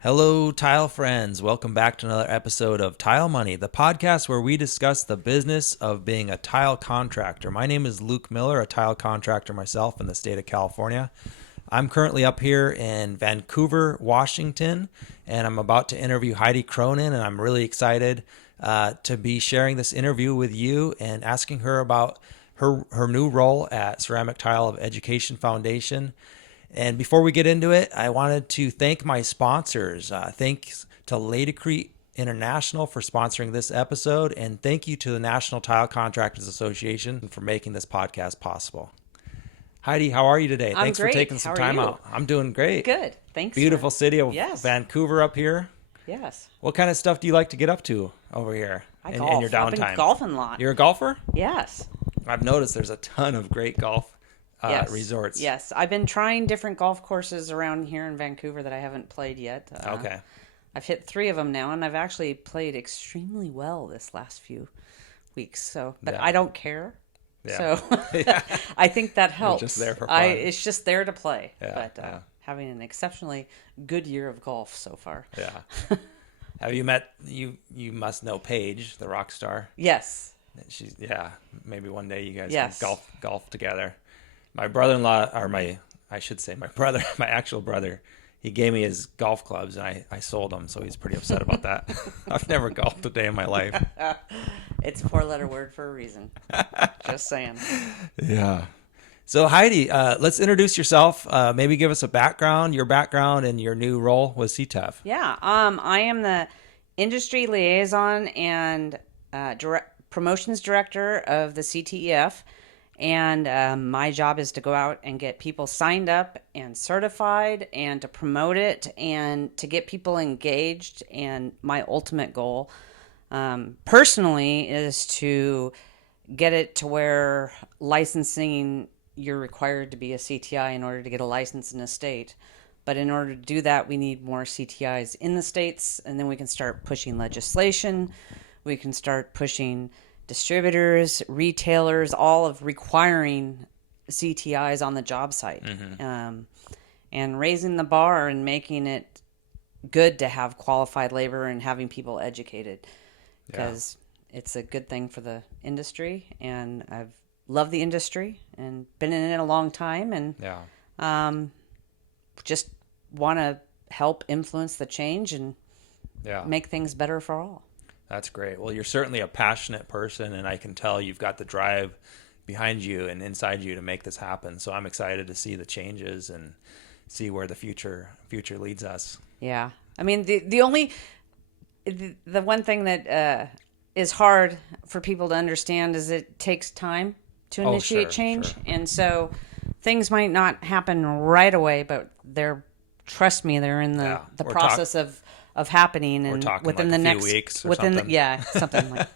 Hello, Tile friends. Welcome back to another episode of Tile Money, the podcast where we discuss the business of being a tile contractor. My name is Luke Miller, a tile contractor myself in the state of California. I'm currently up here in Vancouver, Washington, and I'm about to interview Heidi Cronin, and I'm really excited to be sharing this interview with you and asking her about her new role at Ceramic Tile of Education Foundation. And before we get into it, I wanted to thank my sponsors. Thanks to Ladecrete International for sponsoring this episode, and thank you to the National Tile Contractors Association for making this podcast possible. Heidi, how are you today? I'm Thanks great. for taking some How are time you? out. I'm doing great. Good. Thanks. Beautiful city of Yes. Vancouver up here. Yes. What kind of stuff do you like to get up to over here I in golf. your I've been downtime? golfing a lot. You're a golfer? Yes. I've noticed there's a ton of great golf Yes. resorts. Yes. I've been trying different golf courses around here in Vancouver that I haven't played yet. Okay. I've hit 3 of them now, and I've actually played extremely well this last few weeks. But Yeah. I don't care. Yeah. So I think that helps. just there for fun. It's just there to play. Yeah, But yeah. having an exceptionally good year of golf so far. Yeah. Have you met you must know Paige, the rock star? Yes. She's maybe one day you guys Yes. can golf together. My brother-in-law, or I should say my brother, my actual brother, he gave me his golf clubs and I sold them, so he's pretty upset about that. I've never golfed a day in my life. It's a 4-letter word for a reason. Just saying. Yeah. So Heidi, let's introduce yourself. Maybe give us your background and your new role with CTEF. Yeah, I am the industry liaison and promotions director of the CTEF, and my job is to go out and get people signed up and certified and to promote it and to get people engaged. And my ultimate goal, personally, is to get it to where licensing, you're required to be a CTI in order to get a license in a state. But in order to do that, we need more CTIs in the states, and then we can start pushing legislation. We can start pushing distributors, retailers, all of requiring CTIs on the job site. And raising the bar and making it good to have qualified labor and having people educated. Because it's a good thing for the industry, and I've loved the industry and been in it a long time, and just want to help influence the change and make things better for all. That's great. Well, you're certainly a passionate person, and I can tell you've got the drive behind you and inside you to make this happen. So I'm excited to see the changes and see where the future leads us. Yeah. I mean, the one thing that is hard for people to understand is it takes time to initiate change. Sure. And so things might not happen right away, but trust me, they're in the process of happening, and within the next few weeks or within something. Something like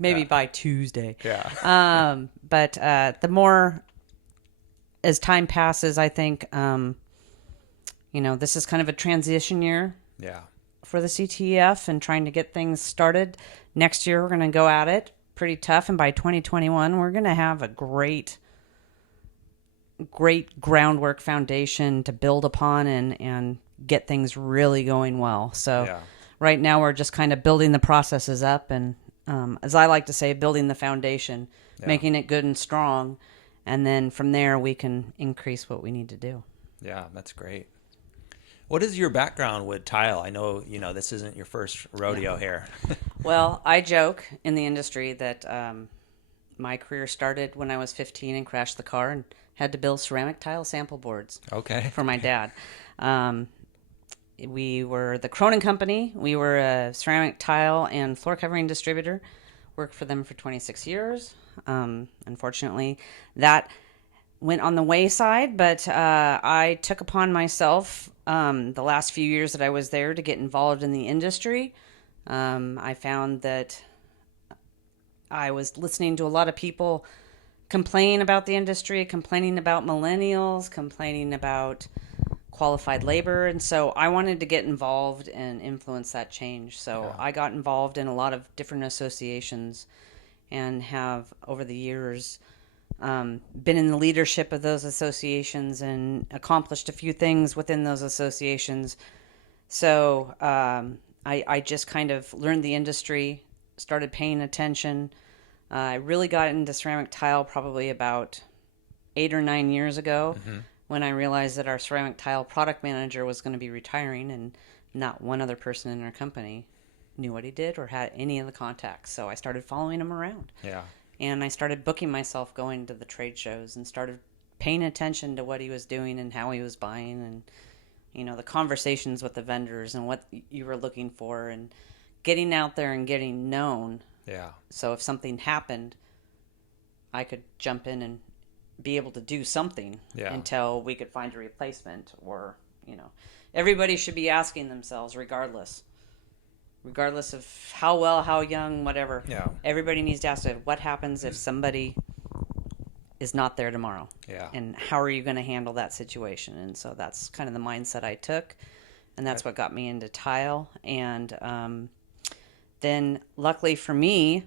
maybe by Tuesday. Yeah. But the more as time passes, I think this is kind of a transition year. Yeah. For the CTEF and trying to get things started. Next year we're going to go at it pretty tough, and by 2021 we're going to have a great groundwork foundation to build upon and get things really going well. So right now we're just kind of building the processes up, and as I like to say, building the foundation, making it good and strong, and then from there we can increase what we need to do. Yeah, that's great. What is your background with tile? I know, this isn't your first rodeo here. Well, I joke in the industry that my career started when I was 15 and crashed the car and had to build ceramic tile sample boards for my dad. We were the Cronin Company. We were a ceramic tile and floor covering distributor. Worked for them for 26 years. Unfortunately, that went on the wayside, but I took upon myself the last few years that I was there to get involved in the industry. I found that I was listening to a lot of people complain about the industry, complaining about millennials, complaining about qualified labor, and so I wanted to get involved and influence that change. So I got involved in a lot of different associations and have over the years been in the leadership of those associations and accomplished a few things within those associations So I just kind of learned the industry, started paying attention. I really got into ceramic tile probably about 8 or 9 years ago when I realized that our ceramic tile product manager was going to be retiring and not one other person in our company knew what he did or had any of the contacts. So I started following him around. Yeah. And I started booking myself going to the trade shows and started paying attention to what he was doing and how he was buying and the conversations with the vendors and what you were looking for and getting out there and getting known. Yeah. So if something happened, I could jump in and be able to do something until we could find a replacement or, everybody should be asking themselves regardless of how well, how young, whatever. Yeah. Everybody needs to ask what happens if somebody is not there tomorrow. Yeah. And how are you going to handle that situation? And so that's kind of the mindset I took. And that's what got me into tile. And then luckily for me,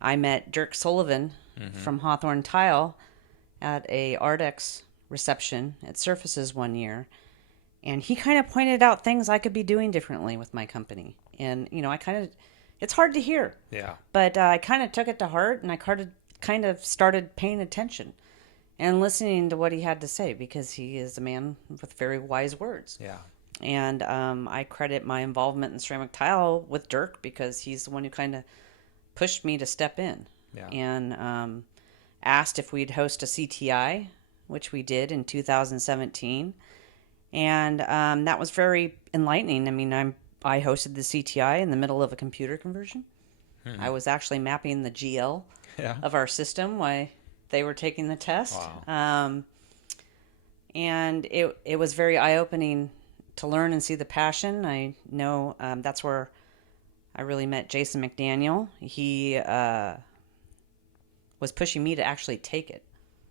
I met Dirk Sullivan from Hawthorne Tile at a Ardex reception at Surfaces one year. And he kind of pointed out things I could be doing differently with my company. And, it's hard to hear. Yeah. But I kind of took it to heart and I kind of started paying attention and listening to what he had to say because he is a man with very wise words. Yeah. And I credit my involvement in ceramic tile with Dirk because he's the one who kind of pushed me to step in. Yeah. And asked if we'd host a CTI, which we did in 2017. And that was very enlightening. I mean, I hosted the CTI in the middle of a computer conversion. I was actually mapping the GL of our system while they were taking the test. Wow. And it was very eye-opening to learn and see the passion. I know that's where I really met Jason McDaniel. He was pushing me to actually take it.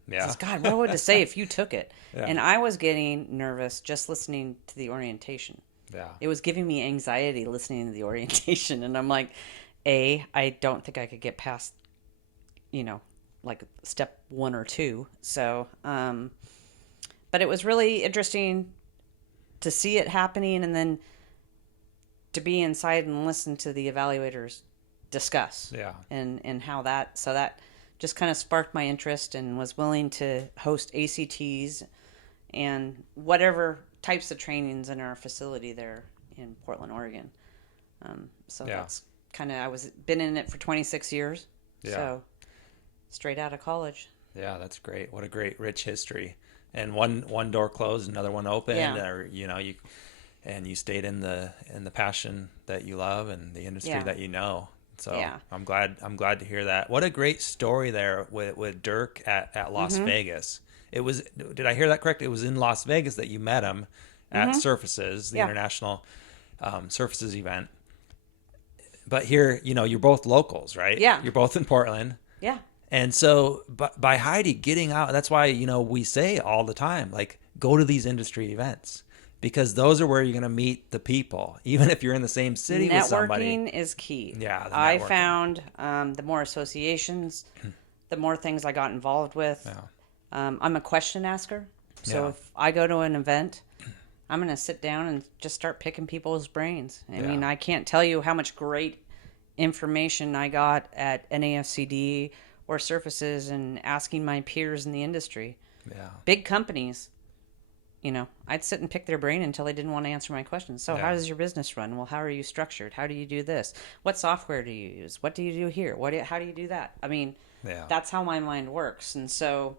Yeah. He says, God, what would it say if you took it? Yeah. And I was getting nervous just listening to the orientation. Yeah. It was giving me anxiety listening to the orientation. And I'm like, I don't think I could get past, like step 1 or 2. So, but it was really interesting to see it happening and then to be inside and listen to the evaluators discuss. Yeah. And how that just kind of sparked my interest and was willing to host ACTs and whatever types of trainings in our facility there in Portland, Oregon. That's kind of, been in it for 26 years. Yeah. So straight out of college. Yeah, that's great. What a great, rich history. And one door closed, another one opened, or you stayed in the passion that you love and the industry that you know. So I'm glad to hear that. What a great story there with Dirk at Las Vegas. It was, did I hear that correct? It was in Las Vegas that you met him at Surfaces, the International Surfaces event. But here, you're both locals, right? Yeah. You're both in Portland. Yeah. And so by Heidi getting out, that's why, we say all the time, like, go to these industry events. Because those are where you're going to meet the people, even if you're in the same city with somebody. Networking is key. Yeah, I found the more associations, the more things I got involved with. Yeah. I'm a question asker. So if I go to an event, I'm going to sit down and just start picking people's brains. I mean, I can't tell you how much great information I got at NAFCD or Surfaces and asking my peers in the industry. Yeah. Big companies. I'd sit and pick their brain until they didn't want to answer my questions. So how does your business run? Well, how are you structured? How do you do this? What software do you use? What do you do here? How do you do that? I mean, that's how my mind works. And so,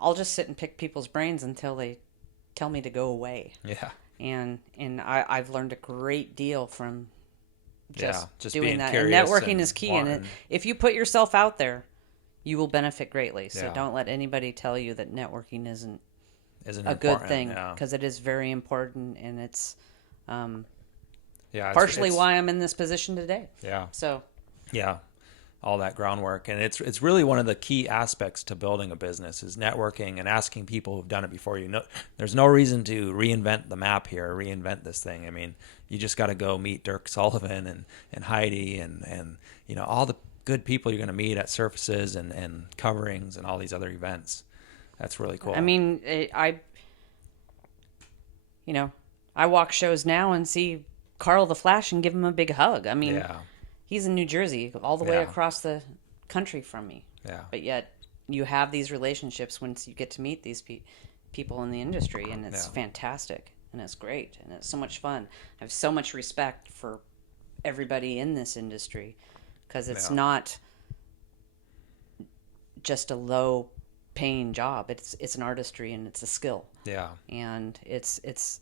I'll just sit and pick people's brains until they tell me to go away. Yeah. And I've learned a great deal from just doing that. And networking is key. And if you put yourself out there, you will benefit greatly. So don't let anybody tell you that networking isn't a good thing, because it is very important, and it's partially why I'm in this position today. Yeah. So all that groundwork, and it's really one of the key aspects to building a business is networking and asking people who've done it before you. There's no reason to reinvent the map here, reinvent this thing. I mean, you just got to go meet Dirk Sullivan and Heidi and all the good people you're going to meet at Surfaces and coverings and all these other events. That's really cool. I mean, I walk shows now and see Carl the Flash and give him a big hug. I mean, Yeah. he's in New Jersey, all the way Yeah. across the country from me. Yeah. But yet, you have these relationships once you get to meet these people in the industry, and it's fantastic, and it's great, and it's so much fun. I have so much respect for everybody in this industry because it's not just a low paying job. It's an artistry and it's a skill. Yeah. And it's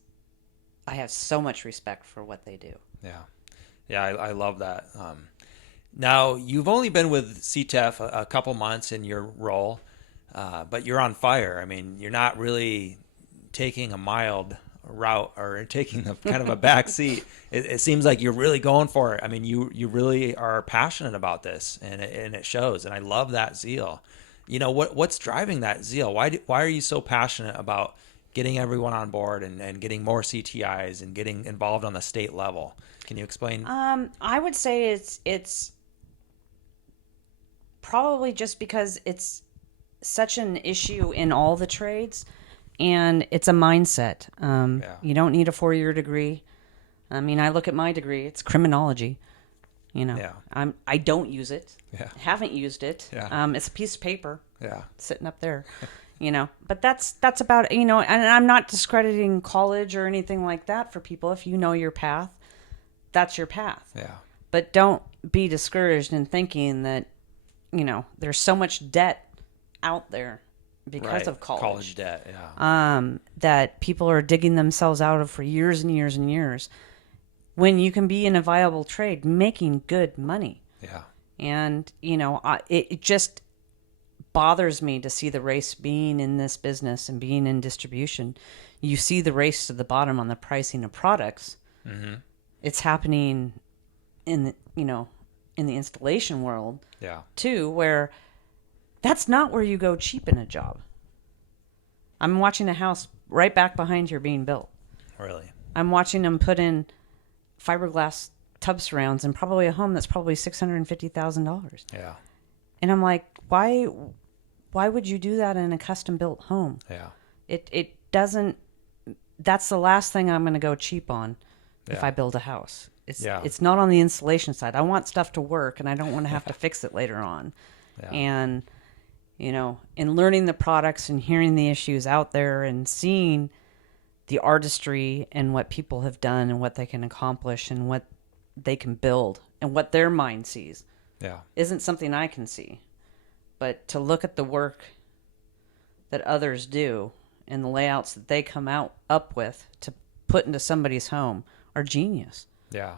I have so much respect for what they do. Yeah. Yeah. I love that. Now you've only been with CTEF a couple months in your role, but you're on fire. I mean, you're not really taking a mild route or taking a kind of a back seat. It seems like you're really going for it. I mean, you really are passionate about this, and it shows. And I love that zeal. You know, what's driving that zeal? Why are you so passionate about getting everyone on board and getting more CTIs and getting involved on the state level? Can you explain? I would say it's probably just because it's such an issue in all the trades, and it's a mindset. You don't need a 4-year degree. I mean, I look at my degree; it's criminology. You know, I don't use it. Yeah. Haven't used it. Yeah. It's a piece of paper. Yeah. Sitting up there. You know, but that's about, you know, and I'm not discrediting college or anything like that for people. If you know your path, that's your path. Yeah. But don't be discouraged in thinking that, you know, there's so much debt out there because of college. College debt, yeah. That people are digging themselves out of for years and years and years when you can be in a viable trade making good money. Yeah. And, you know, it just bothers me to see the race being in this business and being in distribution. You see the race to the bottom on the pricing of products. Mm-hmm. It's happening in the, you know, in the installation world too, where that's not where you go cheap in a job. I'm watching a house right back behind here being built. Really? I'm watching them put in fiberglass tub surrounds and probably a home that's probably $650,000. Yeah. And I'm like, why would you do that in a custom built home? Yeah. It doesn't, that's the last thing I'm going to go cheap on if I build a house. It's not on the installation side. I want stuff to work and I don't want to have to fix it later on. Yeah. And, you know, in learning the products and hearing the issues out there and seeing the artistry and what people have done and what they can accomplish and what they can build and what their mind sees isn't something I can see. But to look at the work that others do and the layouts that they come up with to put into somebody's home are genius. Yeah.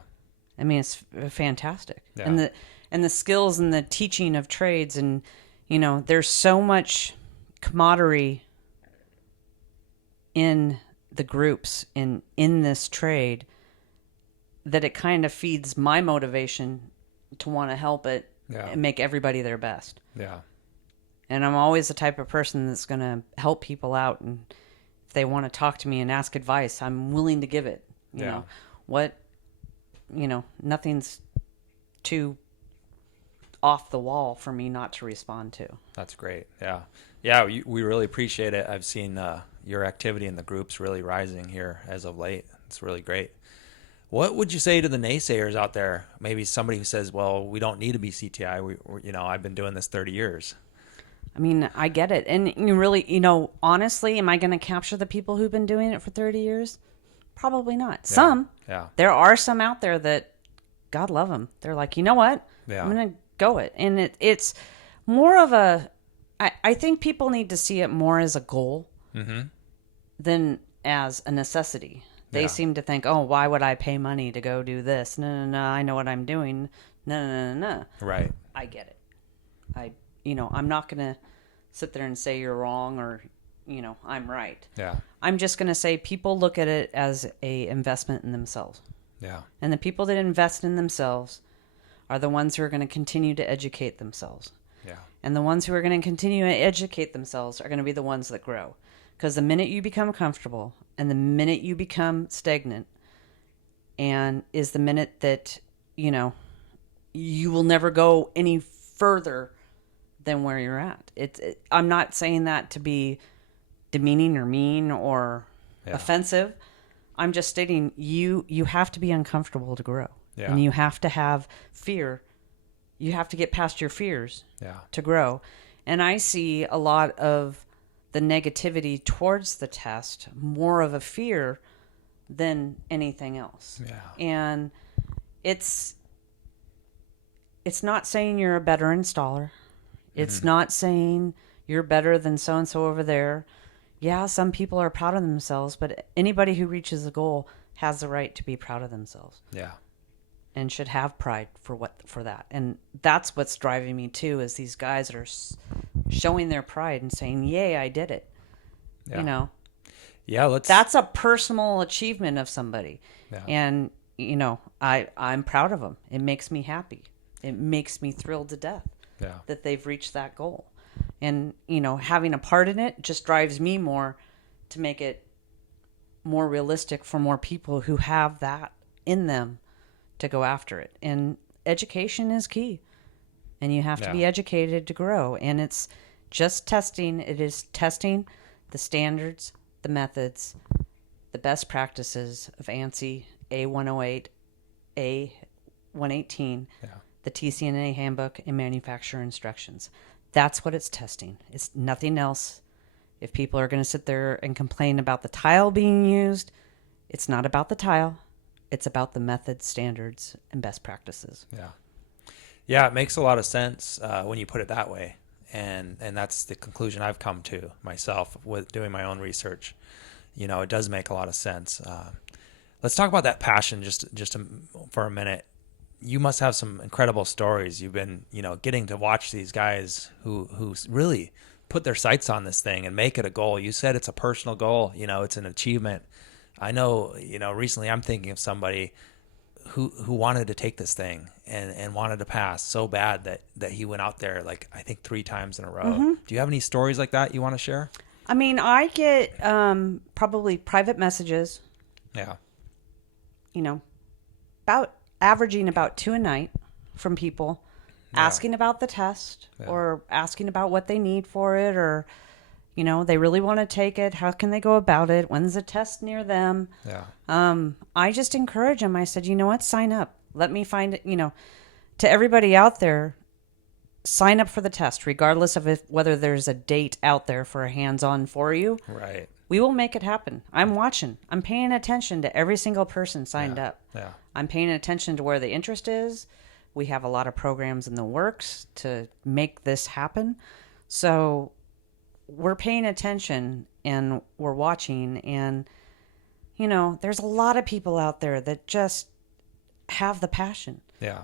I mean, it's fantastic. Yeah. And the skills and the teaching of trades, and, you know, there's so much camaraderie in the groups in this trade that it kind of feeds my motivation to want to help it and make everybody their best. Yeah. And I'm always the type of person that's going to help people out. And if they want to talk to me and ask advice, I'm willing to give it. You know, nothing's too off the wall for me not to respond to. That's great. Yeah. Yeah. We really appreciate it. I've seen your activity in the groups really rising here as of late. It's really great. What would you say to the naysayers out there? Maybe somebody who says, well, we don't need to be CTI. You know, I've been doing this 30 years. I mean, I get it. And you really, you know, honestly, am I going to capture the people who've been doing it for 30 years? Probably not. Yeah. Some. Yeah. There are some out there that, God love them. They're like, you know what? Yeah. I'm going to go it. And it's more of a, I think people need to see it more as a goal than as a necessity. They seem to think, oh, why would I pay money to go do this? No, I know what I'm doing. No. Right. I get it. I'm not going to sit there and say you're wrong or, you know, I'm right. Yeah. I'm just going to say people look at it as a investment in themselves. Yeah. And the people that invest in themselves are the ones who are going to continue to educate themselves. Yeah. And the ones who are going to continue to educate themselves are going to be the ones that grow. Because the minute you become comfortable and the minute you become stagnant and is the minute that, you know, you will never go any further than where you're at. I'm not saying that to be demeaning or mean or offensive. I'm just stating you have to be uncomfortable to grow. Yeah. And you have to have fear. You have to get past your fears to grow. And I see a lot of the negativity towards the test, more of a fear than anything else. Yeah. And it's not saying you're a better installer. It's not saying you're better than so-and-so over there. Yeah, some people are proud of themselves, but anybody who reaches a goal has the right to be proud of themselves. Yeah. And should have pride for that. And that's what's driving me too, is these guys that are showing their pride and saying, yay, I did it. Yeah. You know? Yeah, that's a personal achievement of somebody. Yeah. And, you know, I'm proud of them. It makes me happy. It makes me thrilled to death that they've reached that goal. And, you know, having a part in it just drives me more to make it more realistic for more people who have that in them to go after it. And education is key. And you have to be educated to grow. And it's just testing. It is testing the standards, the methods, the best practices of ANSI A108, A118, the TCNA Handbook, and manufacturer instructions. That's what it's testing. It's nothing else. If people are going to sit there and complain about the tile being used, it's not about the tile. It's about the methods, standards, and best practices. Yeah. Yeah, it makes a lot of sense when you put it that way. And that's the conclusion I've come to myself with doing my own research. You know, it does make a lot of sense. Let's talk about that passion for a minute. You must have some incredible stories. You've been, you know, getting to watch these guys who really put their sights on this thing and make it a goal. You said it's a personal goal. You know, it's an achievement. I know, you know, recently I'm thinking of somebody who wanted to take this thing and wanted to pass so bad that he went out there, like, I think 3 times in a row. Mm-hmm. Do you have any stories like that you want to share? I mean, I get probably private messages. Yeah. You know, averaging about 2 a night from people asking about the test or asking about what they need for it, or, you know, they really want to take it. How can they go about it? When's the test near them? Yeah. I just encourage them. I said, you know what? Sign up. Let me find it. You know, to everybody out there, sign up for the test, regardless of whether there's a date out there for a hands-on for you. Right. We will make it happen. I'm watching. I'm paying attention to every single person signed up. Yeah. I'm paying attention to where the interest is. We have a lot of programs in the works to make this happen. So we're paying attention and we're watching. And, you know, there's a lot of people out there that just have the passion. Yeah.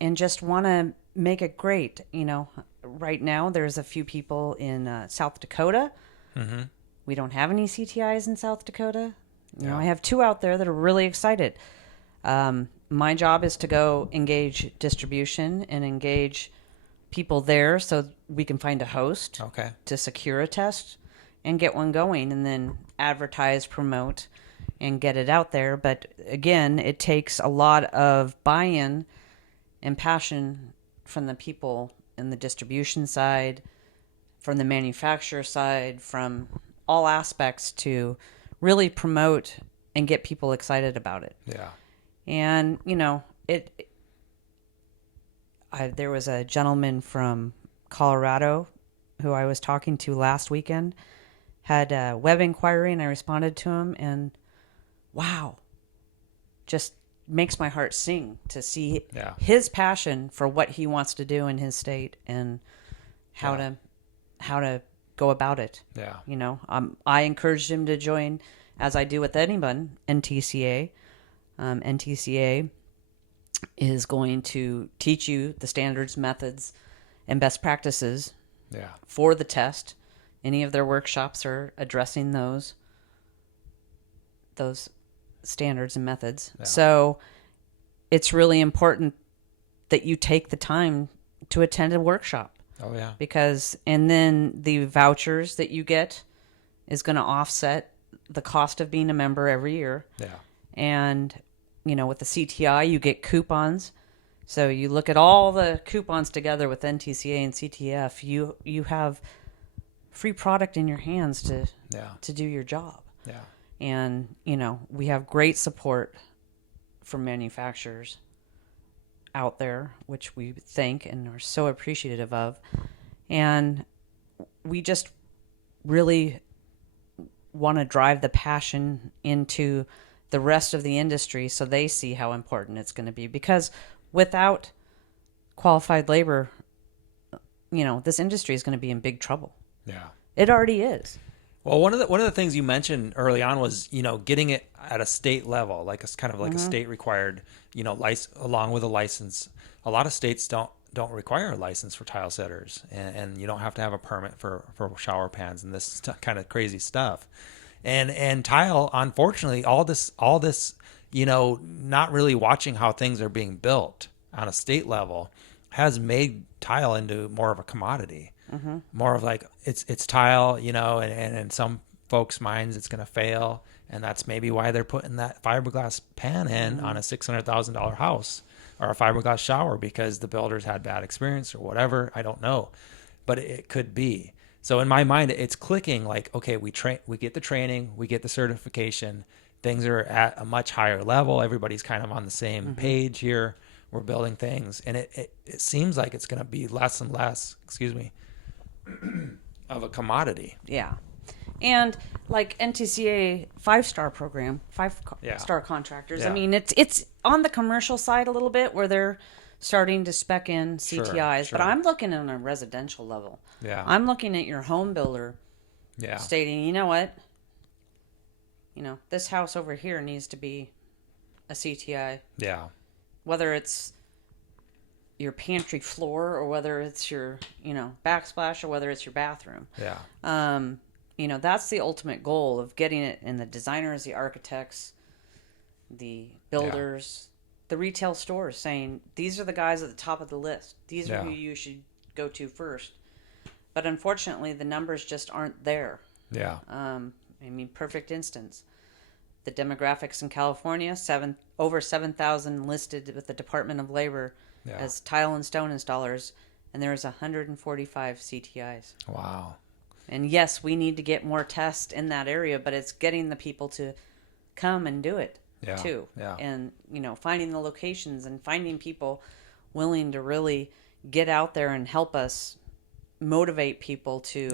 And just want to make it great. You know, right now there's a few people in South Dakota. Mm-hmm. We don't have any CTIs in South Dakota. You know, I have 2 out there that are really excited. My job is to go engage distribution and engage people there so we can find a host to secure a test and get one going, and then advertise, promote, and get it out there. But again, it takes a lot of buy-in and passion from the people in the distribution side, from the manufacturer side, from all aspects to really promote and get people excited about it. Yeah. And, you know, there was a gentleman from Colorado who I was talking to last weekend, had a web inquiry, and I responded to him, and wow, just makes my heart sing to see his passion for what he wants to do in his state and how to go about it. Yeah. You know, I encouraged him to join, as I do with anyone, NTCA. NTCA is going to teach you the standards, methods, and best practices for the test. Any of their workshops are addressing those standards and methods. Yeah. So it's really important that you take the time to attend a workshop. Oh, yeah. And then the vouchers that you get is going to offset the cost of being a member every year. Yeah. And, you know, with the CTI, you get coupons. So you look at all the coupons together with NTCA and CTEF, you have free product in your hands to do your job. Yeah. And, we have great support from manufacturers out there, which we thank and are so appreciative of. And we just really want to drive the passion into the rest of the industry so they see how important it's going to be. Because without qualified labor, this industry is going to be in big trouble. Yeah. It already is. Well, one of the things you mentioned early on was, getting it at a state level, like it's kind of like a state required, along with a license. A lot of states don't require a license for tile setters, and you don't have to have a permit for shower pans and this kind of crazy stuff. And tile, unfortunately, all this, not really watching how things are being built on a state level has made tile into more of a commodity. More of like it's tile, and in some folks' minds it's going to fail, and that's maybe why they're putting that fiberglass pan in on a $600,000 house or a fiberglass shower, because the builders had bad experience or whatever. I don't know, but it could be. So in my mind, it's clicking like, okay, we get the training, we get the certification, things are at a much higher level. Everybody's kind of on the same page here. We're building things, and it seems like it's going to be less and less, of a commodity. Yeah. And like NTCA 5-star program, five-star contractors. Yeah. I mean, it's on the commercial side a little bit where they're starting to spec in CTIs, Sure. but I'm looking on a residential level. Yeah. I'm looking at your home builder Yeah. stating, you know what? This house over here needs to be a CTI. Yeah. Whether it's your pantry floor or whether it's your, backsplash or whether it's your bathroom. Yeah. That's the ultimate goal of getting it in the designers, the architects, the builders, the retail stores saying, these are the guys at the top of the list. These are who you should go to first. But unfortunately, the numbers just aren't there. Yeah. Perfect instance. The demographics in California, over 7,000 listed with the Department of Labor as tile and stone installers, and there's 145 CTIs. Wow. And yes, we need to get more tests in that area, but it's getting the people to come and do it too. Yeah. And, finding the locations and finding people willing to really get out there and help us motivate people to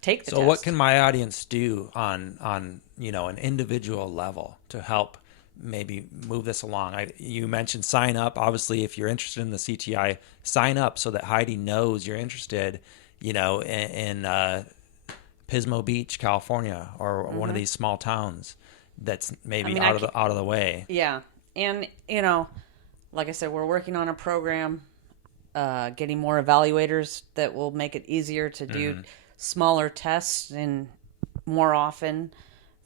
take the test. So what can my audience do on an individual level to help maybe move this along? You mentioned sign up. Obviously, if you're interested in the CTI, sign up so that Heidi knows you're interested, in Pismo Beach, California, or one of these small towns that's maybe out of the way. Yeah. And, like I said, we're working on a program, getting more evaluators that will make it easier to do smaller tests and more often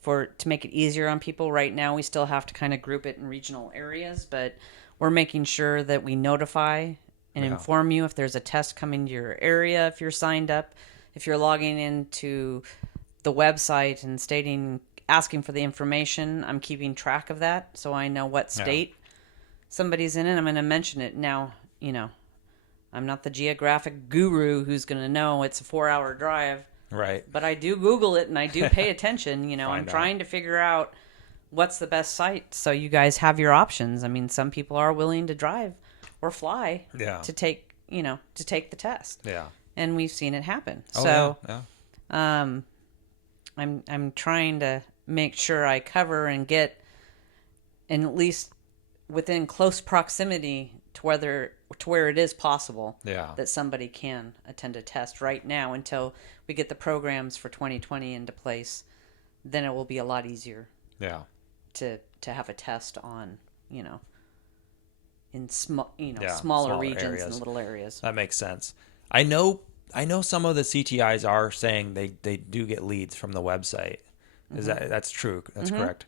to make it easier on people. Right now, we still have to kind of group it in regional areas, but we're making sure that we notify and inform you if there's a test coming to your area, if you're signed up, if you're logging into the website and asking for the information. I'm keeping track of that so I know what state somebody's in, and I'm going to mention it. Now, I'm not the geographic guru who's going to know it's a 4-hour drive. Right. But I do Google it and I do pay attention. I'm trying to figure out what's the best site so you guys have your options. I mean, some people are willing to drive or fly to take the test. Yeah. And we've seen it happen. I'm trying to make sure I cover and get in at least within close proximity to where it is possible that somebody can attend a test right now until we get the programs for 2020 into place. Then it will be a lot easier to have a test on, in smaller regions areas. and little areas. That makes sense. I know some of the CTIs are saying they do get leads from the website. That's true? That's correct.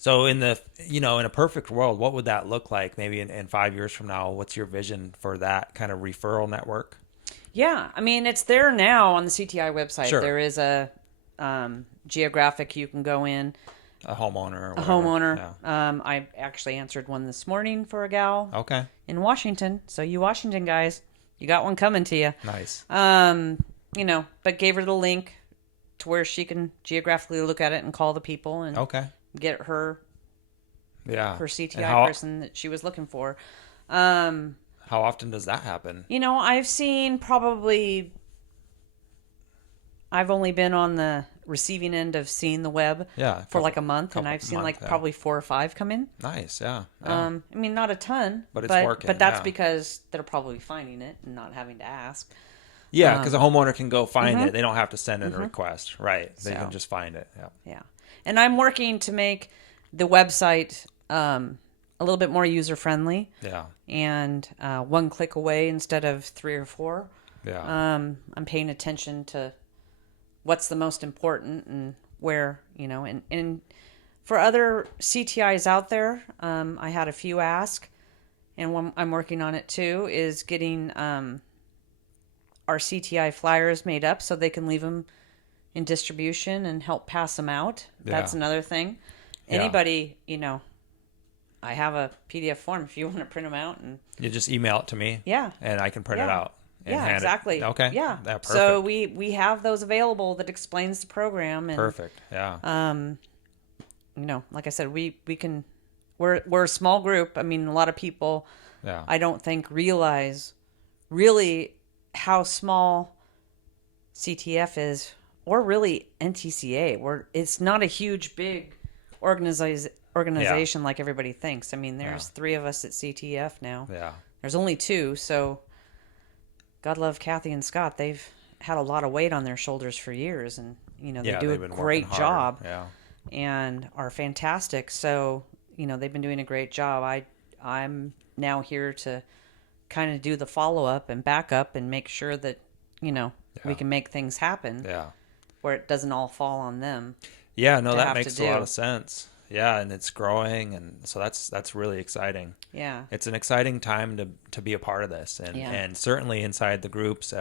So in a perfect world, what would that look like? Maybe in 5 years from now, what's your vision for that kind of referral network? Yeah, I mean, it's there now on the CTI website. Sure. There is a geographic you can go in. A homeowner. Or a homeowner. Yeah. I actually answered one this morning for a gal. Okay. In Washington. So you Washington guys, you got one coming to you. Nice. But gave her the link to where she can geographically look at it and call the people and Okay. get her Yeah. her And CTI person that she was looking for. Um, how often does that happen? I've seen probably, I've only been on the receiving end of seeing the web Yeah. for like a month, and couple I've seen month, like yeah. probably 4 or 5 come in. Nice. Yeah. Yeah. I mean, not a ton, But it's working, but that's yeah. because they're probably finding it and not having to ask. Yeah, because a homeowner can go find Mm-hmm. it. They don't have to send in a request. Right. They So. can just find it. Yeah. Yeah. And I'm working to make the website a little bit more user friendly Yeah. and one click away instead of 3 or 4. Yeah. I'm paying attention to what's the most important and where, and for other CTIs out there, I had a few ask, and one I'm working on it too, is getting our CTI flyers made up so they can leave them in distribution and help pass them out. That's Yeah. another thing. Yeah. Anybody, I have a PDF form if you want to print them out, and You just email it to me. Yeah. And I can print it Yeah. out. And yeah, hand exactly. It. Okay. Yeah. Perfect. So we have those available that explains the program, and Perfect. Yeah. like I said, we can. We're a small group. I mean, a lot of people, Yeah. I don't think realize really how small CTF is, or really NTCA. It's not a huge, big organization like everybody thinks. I mean, there's 3 of us at CTF now. Yeah. There's only 2, so God love Kathy and Scott. They've had a lot of weight on their shoulders for years, and they do a they've been great working hard. job Yeah. and are fantastic. So they've been doing a great job. I'm now here to kind of do the follow up and back up and make sure that we can make things happen Yeah. where it doesn't all fall on them. Yeah. No, to that have makes to a lot do. of sense. Yeah, and it's growing, and so that's really exciting. Yeah. It's an exciting time to be a part of this, and Yeah. and certainly inside the groups,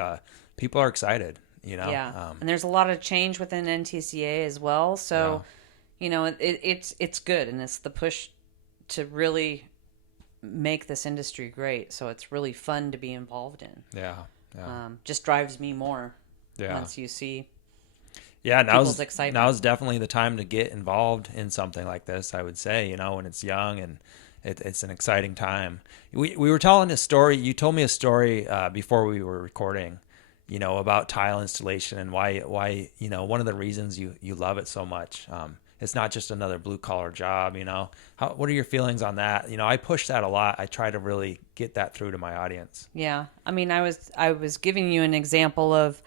people are excited. Yeah, and there's a lot of change within NTCA as well. So, it's good, and it's the push to really make this industry great. So it's really fun to be involved in. Yeah. Yeah. Just drives me more Yeah. once you see. Yeah, people's excitement. now's definitely the time to get involved in something like this, I would say, when it's young, and it's an exciting time. We were telling a story. You told me a story before we were recording, about tile installation and why one of the reasons you love it so much. It's not just another blue collar job, what are your feelings on that? I push that a lot. I try to really get that through to my audience. Yeah, I mean, I was giving you an example of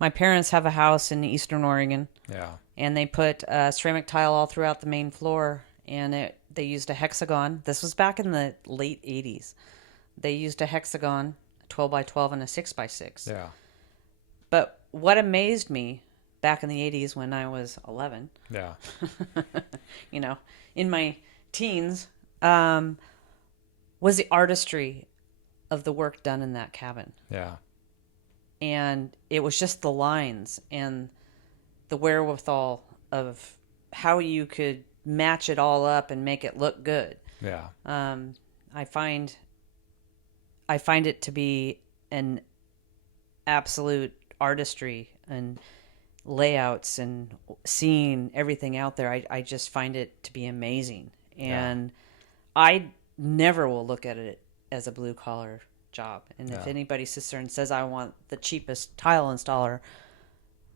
my parents have a house in Eastern Oregon. Yeah. And they put ceramic tile all throughout the main floor, and they used a hexagon. This was back in the late 80s. They used a hexagon, a 12 by 12 and a 6 by 6. Yeah. But what amazed me back in the 80s when I was 11, Yeah. in my teens, was the artistry of the work done in that cabin. Yeah. And it was just the lines and the wherewithal of how you could match it all up and make it look good. Yeah. I find it to be an absolute artistry and layouts and seeing everything out there. I just find it to be amazing. And I never will look at it as a blue collar job. And if anybody sits there and says, I want the cheapest tile installer,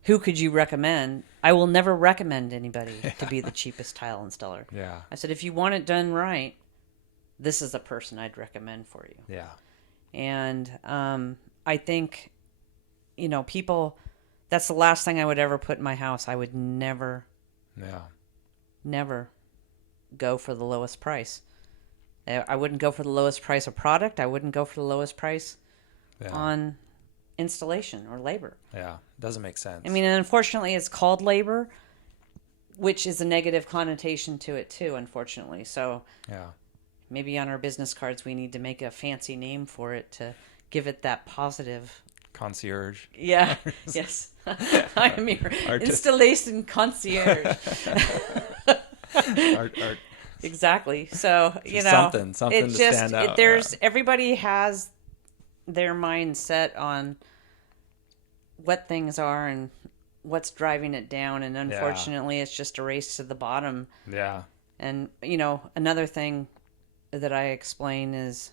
who could you recommend? I will never recommend anybody to be the cheapest tile installer. Yeah. I said, if you want it done right, this is the person I'd recommend for you. Yeah. And I think, people, that's the last thing I would ever put in my house. I would never go for the lowest price. I wouldn't go for the lowest price of product. I wouldn't go for the lowest price on installation or labor. Yeah. Doesn't make sense. I mean, and unfortunately, it's called labor, which is a negative connotation to it too, unfortunately. So maybe on our business cards, we need to make a fancy name for it to give it that positive. Concierge. Yeah. Yes. I am your installation concierge. Art. Exactly. So, something to stand out. Everybody has their mind set on what things are and what's driving it down. And unfortunately, it's just a race to the bottom. Yeah. And, you know, another thing that I explain is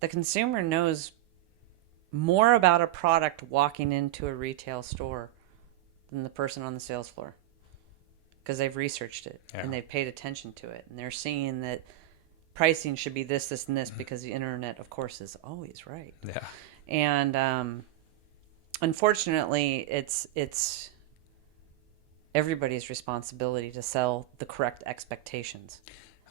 the consumer knows more about a product walking into a retail store than the person on the sales floor, because they've researched it and they've paid attention to it, and they're seeing that pricing should be this, this, and this, because the internet, of course, is always right. Yeah. And unfortunately, it's everybody's responsibility to sell the correct expectations.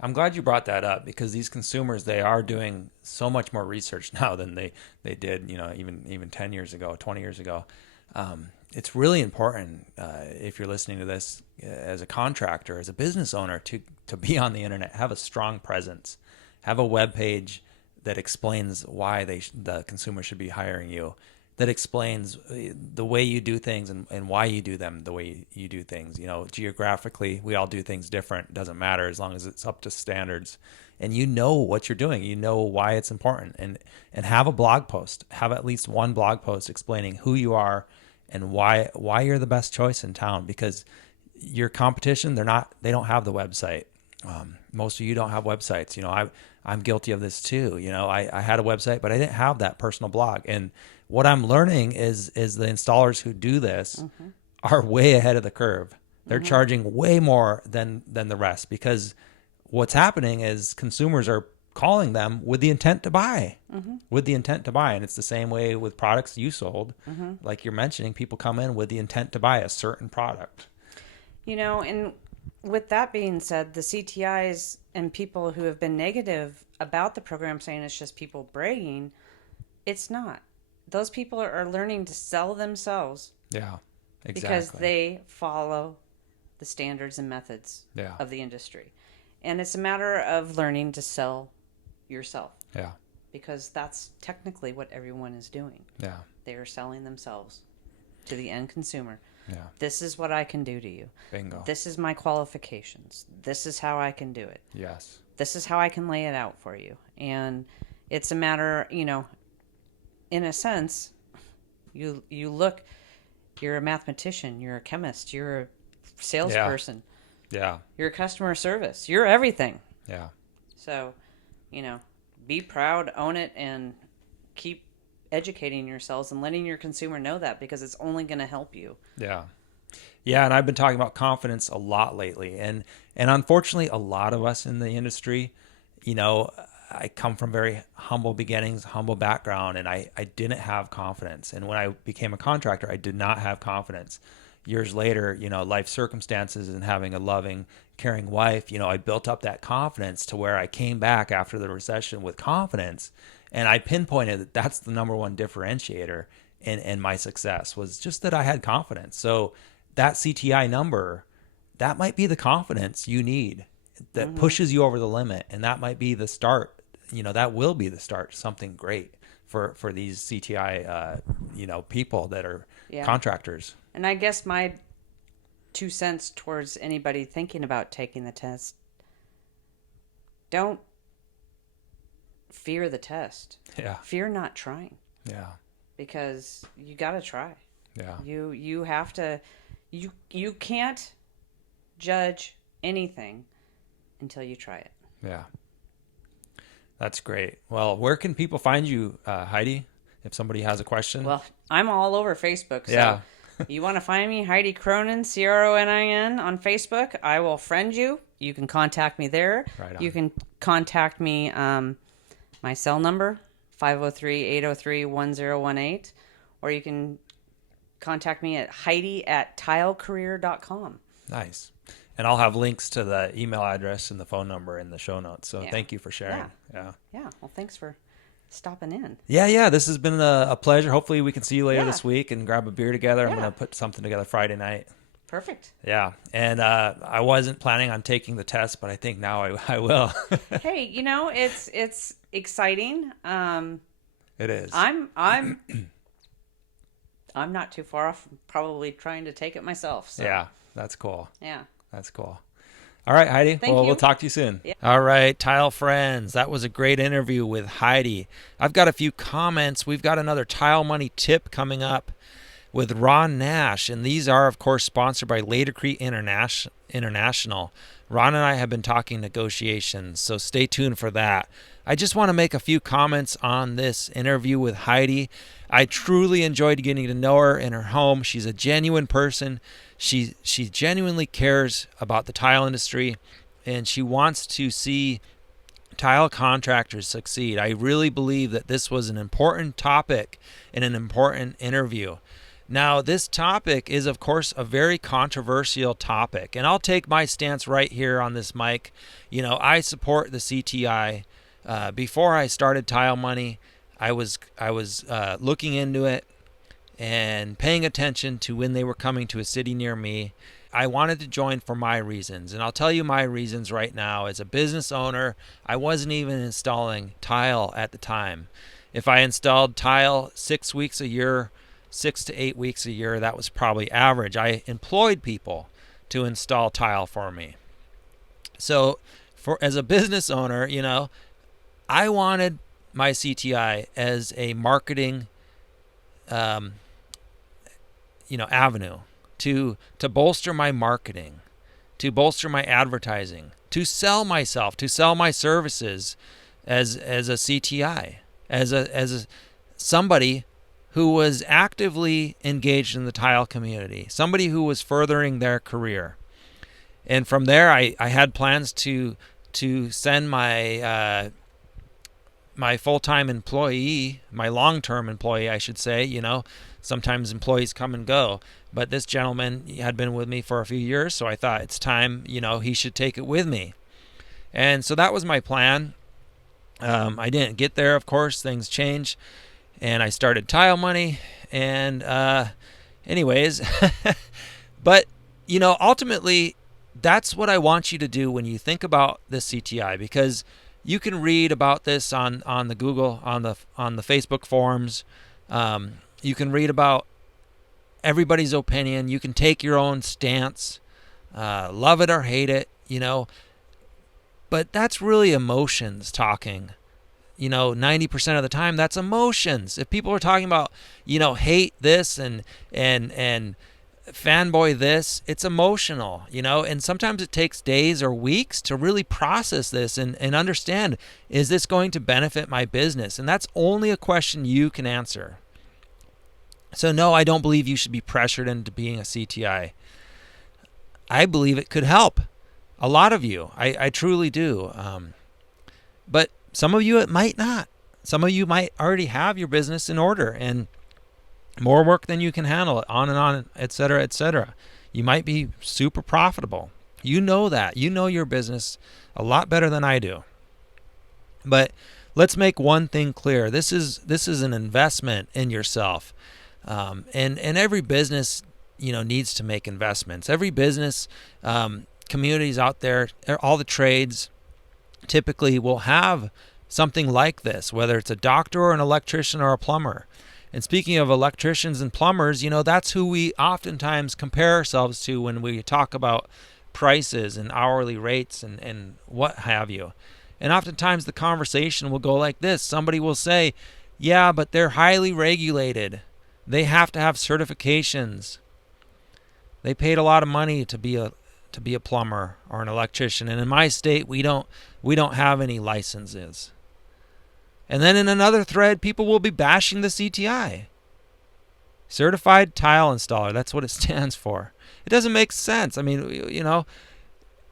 I'm glad you brought that up, because these consumers, they are doing so much more research now than they did, you know, even 10 years ago, 20 years ago. It's really important, if you're listening to this as a contractor, as a business owner, to be on the internet, have a strong presence, have a web page that explains why the consumer should be hiring you, that explains the way you do things and why you do them the way you do things. You know, geographically, we all do things different. It doesn't matter as long as it's up to standards. And you know what you're doing. You know why it's important. And have a blog post. Have at least one blog post explaining who you are and why you're the best choice in town. Because your competition, they don't have the website. Most of you don't have websites. You know, I'm guilty of this too. You know, I had a website, but I didn't have that personal blog. And what I'm learning is the installers who do this are way ahead of the curve. They're charging way more than the rest, because what's happening is consumers are calling them with the intent to buy, And it's the same way with products you sold. Like you're mentioning, people come in with the intent to buy a certain product. You know, and with that being said, the CTIs and people who have been negative about the program, saying it's just people bragging, it's not. Those people are learning to sell themselves. Yeah, exactly. Because they follow the standards and methods Yeah. of the industry. And it's a matter of learning to sell yourself. Yeah. Because that's technically what everyone is doing. Yeah. They are selling themselves to the end consumer. Yeah. This is what I can do to you. Bingo. This is my qualifications. This is how I can do it. Yes. This is how I can lay it out for you. And it's a matter, you know, in a sense, you look, you're a mathematician, you're a chemist, you're a salesperson. Yeah. You're a customer service. You're everything. Yeah. So, you know, be proud, own it, and keep educating yourselves and letting your consumer know that, because it's only going to help you. Yeah. Yeah, and I've been talking about confidence a lot lately. And unfortunately, a lot of us in the industry, you know, I come from very humble beginnings, humble background, and I didn't have confidence. And when I became a contractor, I did not have confidence. Years later, you know, life circumstances and having a loving, caring wife, you know, I built up that confidence to where I came back after the recession with confidence. And I pinpointed that that's the number one differentiator in my success, was just that I had confidence. So that CTI number, that might be the confidence you need that pushes you over the limit. And that might be the start, you know, that will be the start to something great for these CTI, you know, people that are contractors. And I guess my 2 cents towards anybody thinking about taking the test, don't fear the test. Yeah. Fear not trying. Yeah. Because you got to try. Yeah. You have to, you can't judge anything until you try it. Yeah. That's great. Well, where can people find you, Heidi, if somebody has a question? Well, I'm all over Facebook. So Yeah. you want to find me, Heidi Cronin, Cronin on Facebook, I will friend you. You can contact me there. Right on. You can contact me, my cell number, 503-803-1018, or you can contact me at Heidi@tilecareer.com. Nice. And I'll have links to the email address and the phone number in the show notes. So thank you for sharing. Yeah. Well, thanks for stopping in. Yeah. This has been a pleasure. Hopefully we can see you later Yeah. this week and grab a beer together. I'm Yeah. going to put something together Friday night. Perfect. Yeah. And I wasn't planning on taking the test, but I think now I will. Hey, you know, it's exciting. It is. I'm not too far off from probably trying to take it myself. So. Yeah. That's cool. Yeah. That's cool. All right, Heidi. Thank you. We'll talk to you soon. Yeah. All right, Tile friends. That was a great interview with Heidi. I've got a few comments. We've got another Tile Money tip coming up. with Ron Nash. And these are, of course, sponsored by Laticrete International. Ron and I have been talking negotiations, so stay tuned for that. I just want to make a few comments on this interview with Heidi. I truly enjoyed getting to know her in her home. She's a genuine person. She genuinely cares about the tile industry, and she wants to see tile contractors succeed. I really believe that this was an important topic and an important interview. Now, this topic is, of course, a very controversial topic, and I'll take my stance right here on this mic. I support the CTI. Before I started Tile Money, I was looking into it and paying attention to when they were coming to a city near me. I wanted to join for my reasons, and I'll tell you my reasons right now. As a business owner, I wasn't even installing tile at the time. If I installed tile 6 weeks a year, 6 to 8 weeks a year, that was probably average. I employed people to install tile for me. So as a business owner, I wanted my CTI as a marketing avenue to bolster my marketing, to bolster my advertising, to sell myself, to sell my services as a CTI, as somebody who was actively engaged in the tile community, somebody who was furthering their career. And from there, I had plans to send my my full-time employee, my long-term employee, I should say. Sometimes employees come and go, but this gentleman had been with me for a few years, so I thought it's time, he should take it with me. And so that was my plan. I didn't get there, of course. Things changed, and I started Tile Money. And anyways, but ultimately, that's what I want you to do when you think about the CTI, because you can read about this on the Google, on the Facebook forums. You can read about everybody's opinion. You can take your own stance, love it or hate it, But that's really emotions talking. 90% of the time, that's emotions. If people are talking about, hate this and fanboy this, it's emotional, and sometimes it takes days or weeks to really process this and understand, is this going to benefit my business? And that's only a question you can answer. So no, I don't believe you should be pressured into being a CTI. I believe it could help a lot of you. I truly do. But some of you, it might not. Some of you might already have your business in order and more work than you can handle, on and on, et cetera, et cetera. You might be super profitable. You know that. You know your business a lot better than I do. But let's make one thing clear. This is an investment in yourself. And every business, needs to make investments. Every business, communities out there, all the trades typically will have something like this, whether it's a doctor or an electrician or a plumber. And speaking of electricians and plumbers, that's who we oftentimes compare ourselves to when we talk about prices and hourly rates and what have you. And oftentimes the conversation will go like this. Somebody will say, yeah, but they're highly regulated. They have to have certifications. They paid a lot of money to be a plumber or an electrician. And in my state, we don't have any licenses. And then in another thread, people will be bashing the CTI. Certified Tile Installer. That's what it stands for. It doesn't make sense. I mean,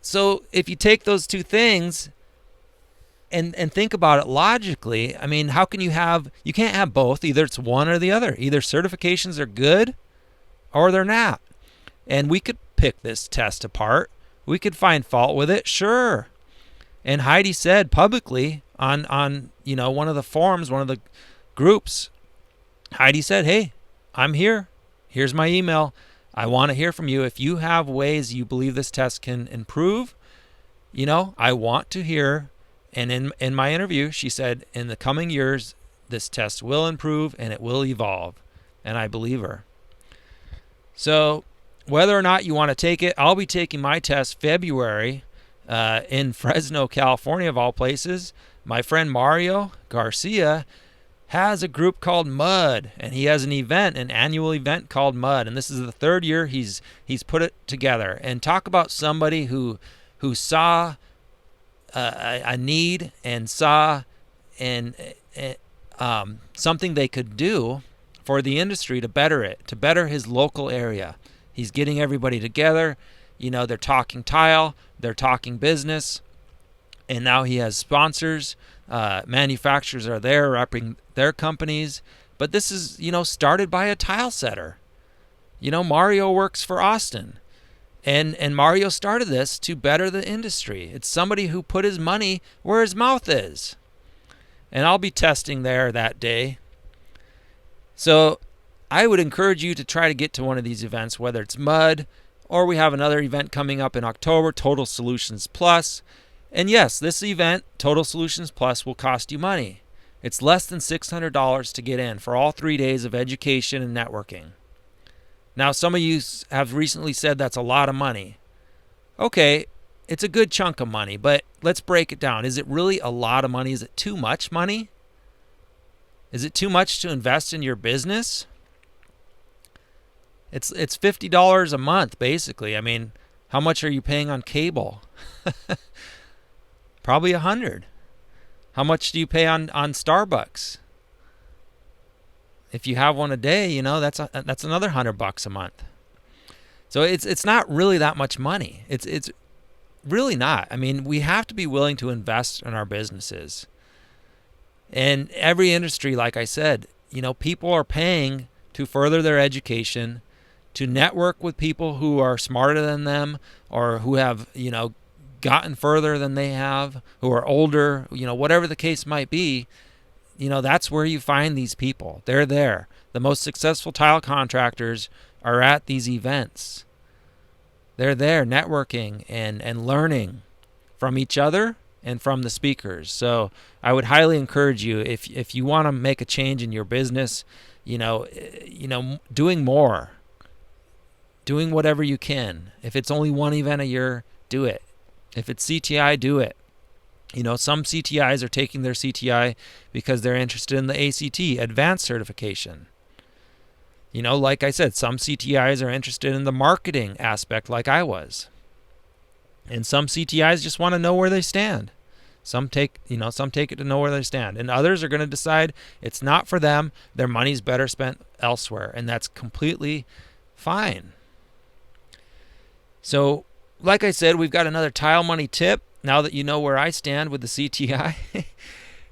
So if you take those two things and think about it logically, I mean, how can you can't have both. Either it's one or the other. Either certifications are good or they're not. And we could pick this test apart. We could find fault with it, sure. And Heidi said publicly on one of the forums, one of the groups, Heidi said, hey, I'm here. Here's my email. I want to hear from you. If you have ways you believe this test can improve, I want to hear. And in my interview, she said, in the coming years, this test will improve and it will evolve. And I believe her. So whether or not you want to take it, I'll be taking my test February in Fresno, California, of all places. My friend Mario Garcia has a group called Mud, and he has an annual event called Mud, and this is the third year he's put it together. And talk about somebody who saw a need and saw and something they could do for the industry to better it, to better his local area. He's getting everybody together. They're talking tile, they're talking business, and now he has sponsors. Manufacturers are there repping their companies. But this is, started by a tile setter. Mario works for Austin. And Mario started this to better the industry. It's somebody who put his money where his mouth is. And I'll be testing there that day. So I would encourage you to try to get to one of these events, whether it's Mud, or we have another event coming up in October, Total Solutions Plus. And yes, this event, Total Solutions Plus, will cost you money. It's less than $600 to get in for all 3 days of education and networking. Now, some of you have recently said that's a lot of money. Okay, it's a good chunk of money, but let's break it down. Is it really a lot of money? Is it too much money? Is it too much to invest in your business? It's $50 a month, basically. I mean, how much are you paying on cable? Probably $100. How much do you pay on Starbucks? If you have one a day, that's another $100 a month. So it's not really that much money. It's really not. I mean, we have to be willing to invest in our businesses. And every industry, like I said, people are paying to further their education, to network with people who are smarter than them, or who have, gotten further than they have, who are older, whatever the case might be. That's where you find these people. They're there. The most successful tile contractors are at these events. They're there networking and learning from each other and from the speakers. So I would highly encourage you, if you want to make a change in your business, doing more, doing whatever you can. If it's only one event a year, do it. If it's CTI, do it. Some CTIs are taking their CTI because they're interested in the ACT, advanced certification. Like I said, some CTIs are interested in the marketing aspect like I was. And some CTIs just want to know where they stand. Some take it to know where they stand. And others are going to decide it's not for them. Their money's better spent elsewhere. And that's completely fine. So, like I said, we've got another tile money tip now that you know where I stand with the CTI.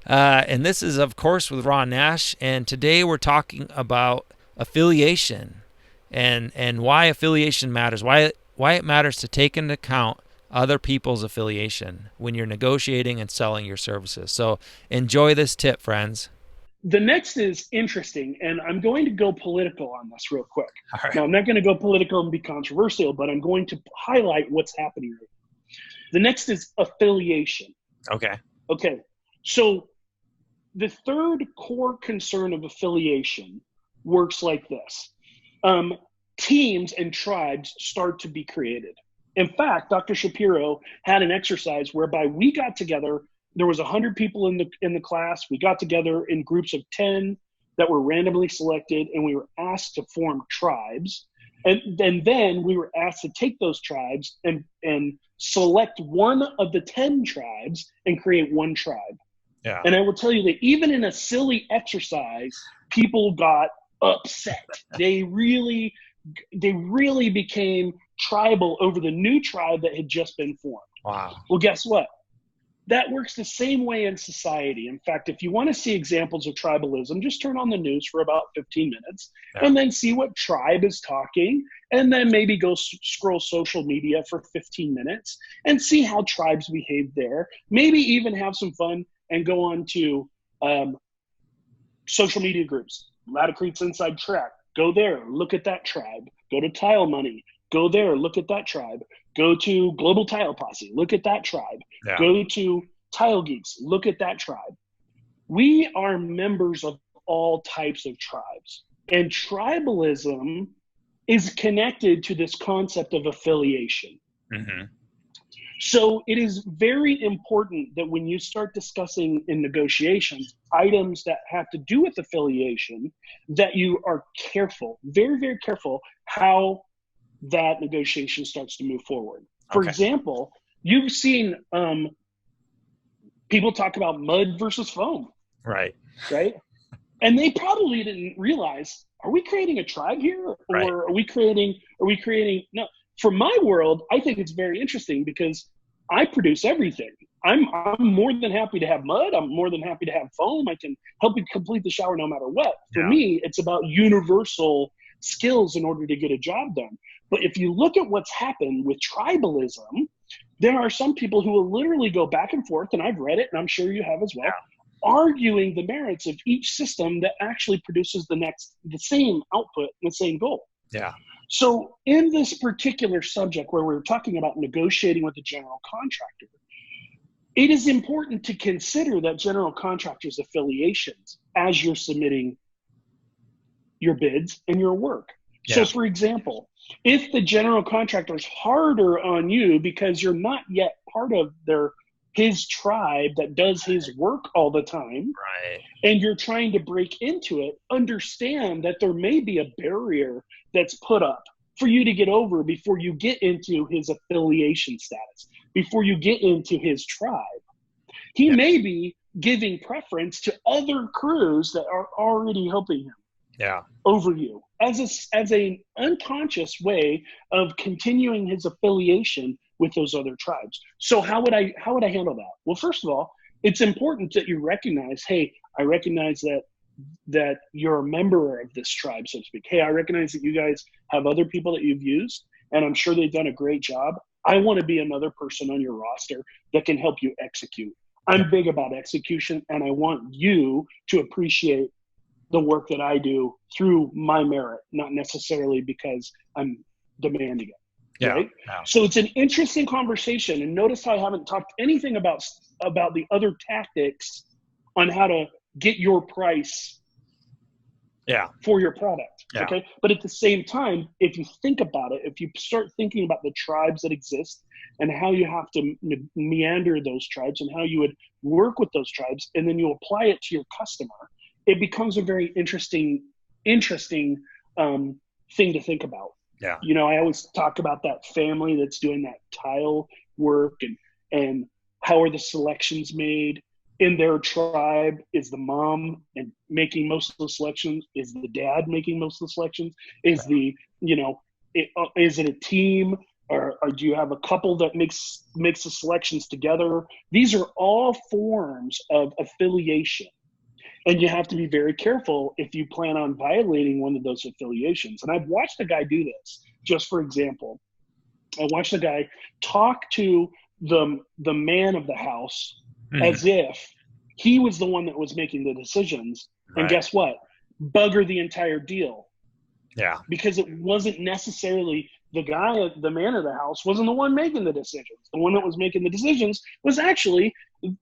And this is, of course, with Ron Nash. And today we're talking about affiliation and why affiliation matters, why it matters to take into account other people's affiliation when you're negotiating and selling your services. So enjoy this tip, friends. The next is interesting, and I'm going to go political on this real quick. All right. Now, I'm not going to go political and be controversial, but I'm going to highlight what's happening right now. The next is affiliation. Okay. Okay. So the third core concern of affiliation works like this. Teams and tribes start to be created. In fact, Dr. Shapiro had an exercise whereby we got together. There was 100 people in the class. We got together in groups of 10 that were randomly selected, and we were asked to form tribes. And then we were asked to take those tribes and select one of the 10 tribes and create one tribe. Yeah. And I will tell you that even in a silly exercise, people got upset. They really became tribal over the new tribe that had just been formed. Wow. Well, guess what? That works the same way in society. In fact, if you want to see examples of tribalism, just turn on the news for about 15 minutes and then see what tribe is talking, and then maybe go scroll social media for 15 minutes and see how tribes behave there. Maybe even have some fun and go on to social media groups. Latacrete's Inside Track. Go there, look at that tribe. Go to Tile Money. Go there, look at that tribe. Go to Global Tile Posse, look at that tribe. Yeah. Go to Tile Geeks, look at that tribe. We are members of all types of tribes. And tribalism is connected to this concept of affiliation. Mm-hmm. So it is very important that when you start discussing in negotiations items that have to do with affiliation, that you are careful, very, very careful how that negotiation starts to move forward. For example, you've seen people talk about mud versus foam. Right. And they probably didn't realize, are we creating a tribe here? Or right. are we creating, no. For my world, I think it's very interesting because I produce everything. I'm more than happy to have mud. I'm more than happy to have foam. I can help you complete the shower no matter what. For me, it's about universal skills in order to get a job done. But if you look at what's happened with tribalism, there are some people who will literally go back and forth, and I've read it, and I'm sure you have as well, arguing the merits of each system that actually produces the same output and the same goal. Yeah. So in this particular subject where we're talking about negotiating with the general contractor, it is important to consider that general contractor's affiliations as you're submitting your bids and your work. Yeah. So for example, if the general contractor is harder on you because you're not yet part of his tribe that does his work all the time, and you're trying to break into it, understand that there may be a barrier that's put up for you to get over before you get into his affiliation status, before you get into his tribe. He may be giving preference to other crews that are already helping him over you as an unconscious way of continuing his affiliation with those other tribes. So how would I handle that? Well, first of all, it's important that you recognize, hey, I recognize that you're a member of this tribe, so to speak. Hey, I recognize that you guys have other people that you've used, and I'm sure they've done a great job. I want to be another person on your roster that can help you execute. I'm big about execution, and I want you to appreciate the work that I do through my merit, not necessarily because I'm demanding it. Right? Yeah. So it's an interesting conversation. And notice how I haven't talked anything about the other tactics on how to get your price for your product. Yeah. Okay. But at the same time, if you think about it, if you start thinking about the tribes that exist and how you have to meander those tribes and how you would work with those tribes, and then you apply it to your customer, it becomes a very interesting thing to think about. Yeah. You know, I always talk about that family that's doing that tile work and how are the selections made in their tribe. Is the mom and making most of the selections? Is the dad making most of the selections? Is is it a team or do you have a couple that makes the selections together? These are all forms of affiliation. And you have to be very careful if you plan on violating one of those affiliations. And I've watched a guy do this. Just for example, I watched a guy talk to the man of the house as if he was the one that was making the decisions. And guess what? Bugger the entire deal. Yeah. Because it wasn't necessarily the man of the house wasn't the one making the decisions. The one that was making the decisions was actually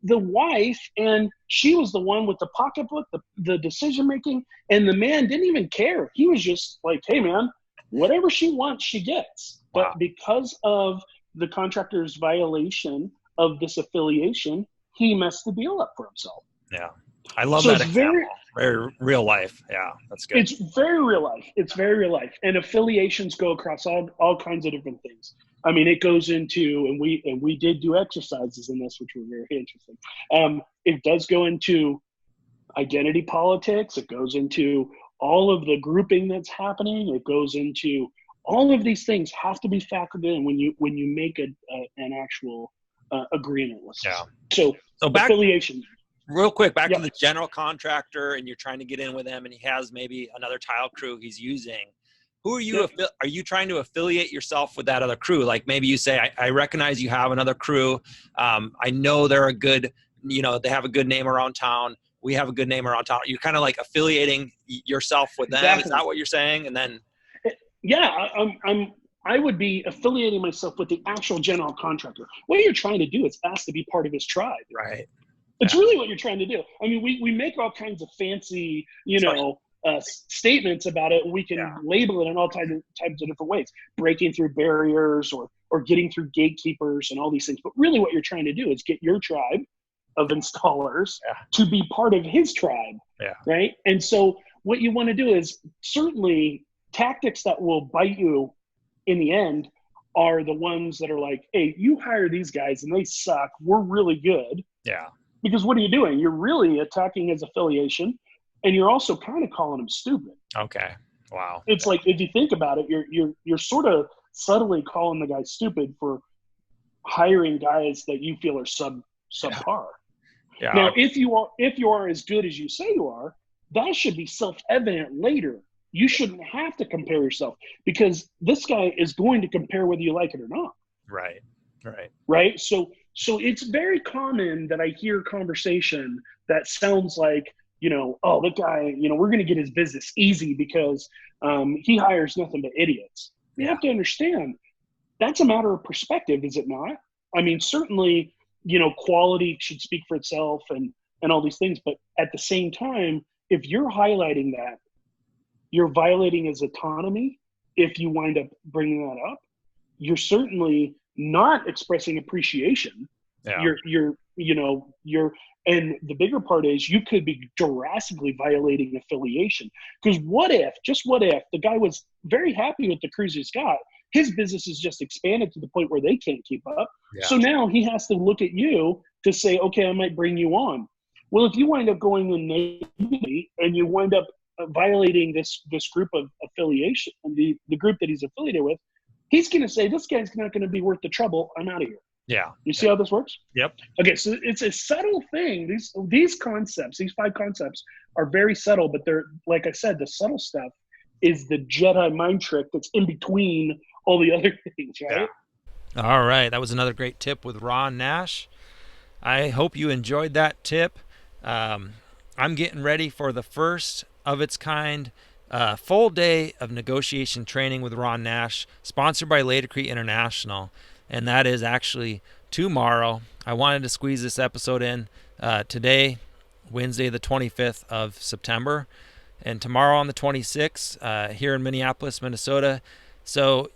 the wife, and she was the one with the pocketbook, the decision making, and the man didn't even care. He was just like, hey man, whatever she wants, she gets. Wow. But because of the contractor's violation of this affiliation, he messed the deal up for himself. Yeah. I love that example. Very real life. Yeah, that's good. It's very real life. It's very real life. And affiliations go across all kinds of different things. I mean, it goes into, and we did do exercises in this, which were very interesting. It does go into identity politics. It goes into all of the grouping that's happening. It goes into all of these things have to be factored in when you make an actual agreement with them. So affiliation. Real quick, back to the general contractor, and you're trying to get in with him, and he has maybe another tile crew he's using. Who are you? Are you trying to affiliate yourself with that other crew? Like maybe you say, I recognize you have another crew. I know they're a good, they have a good name around town. We have a good name around town. You're kind of like affiliating yourself with them. Exactly. Is that what you're saying? And then, I would be affiliating myself with the actual general contractor. What you're trying to do is ask to be part of his tribe. Right. It's really what you're trying to do. I mean, we make all kinds of fancy, statements about it. We can label it in all types of different ways. Breaking through barriers or or getting through gatekeepers and all these things. But really what you're trying to do is get your tribe of installers to be part of his tribe, right? And so what you want to do is certainly tactics that will bite you in the end are the ones that are like, hey, you hire these guys and they suck. We're really good. Yeah. Because what are you doing? You're really attacking his affiliation, and you're also kind of calling him stupid. Okay. Wow. It's like, if you think about it, you're sort of subtly calling the guy stupid for hiring guys that you feel are subpar. Yeah. Now, if you are as good as you say you are, that should be self-evident later. You shouldn't have to compare yourself, because this guy is going to compare whether you like it or not. Right. Right. Right. So it's very common that I hear conversation that sounds like, oh, that guy, we're going to get his business easy because he hires nothing but idiots. You have to understand that's a matter of perspective, is it not? I mean, certainly, quality should speak for itself and all these things. But at the same time, if you're highlighting that, you're violating his autonomy. If you wind up bringing that up, you're certainly not expressing appreciation. Yeah. And the bigger part is you could be drastically violating affiliation. Because just what if the guy was very happy with the crews he's got, his business is just expanded to the point where they can't keep up. Yeah. So now he has to look at you to say, okay, I might bring you on. Well, if you wind up going in negatively and you wind up violating this group of affiliation, the group that he's affiliated with, he's going to say, this guy's not going to be worth the trouble. I'm out of here. Yeah. You see how this works? Yep. Okay, so it's a subtle thing. These concepts, these 5 concepts are very subtle, but they're, like I said, the subtle stuff is the Jedi mind trick that's in between all the other things, right? Yeah. All right. That was another great tip with Ron Nash. I hope you enjoyed that tip. I'm getting ready for the first of its kind full day of negotiation training with Ron Nash, sponsored by Laticrete International. And that is actually tomorrow. I wanted to squeeze this episode in today, Wednesday, the 25th of September, and tomorrow on the 26th here in Minneapolis, Minnesota. So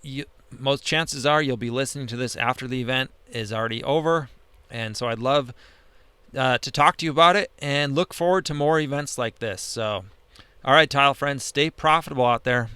most chances are you'll be listening to this after the event is already over. And so I'd love to talk to you about it and look forward to more events like this. So, all right, tile friends, stay profitable out there.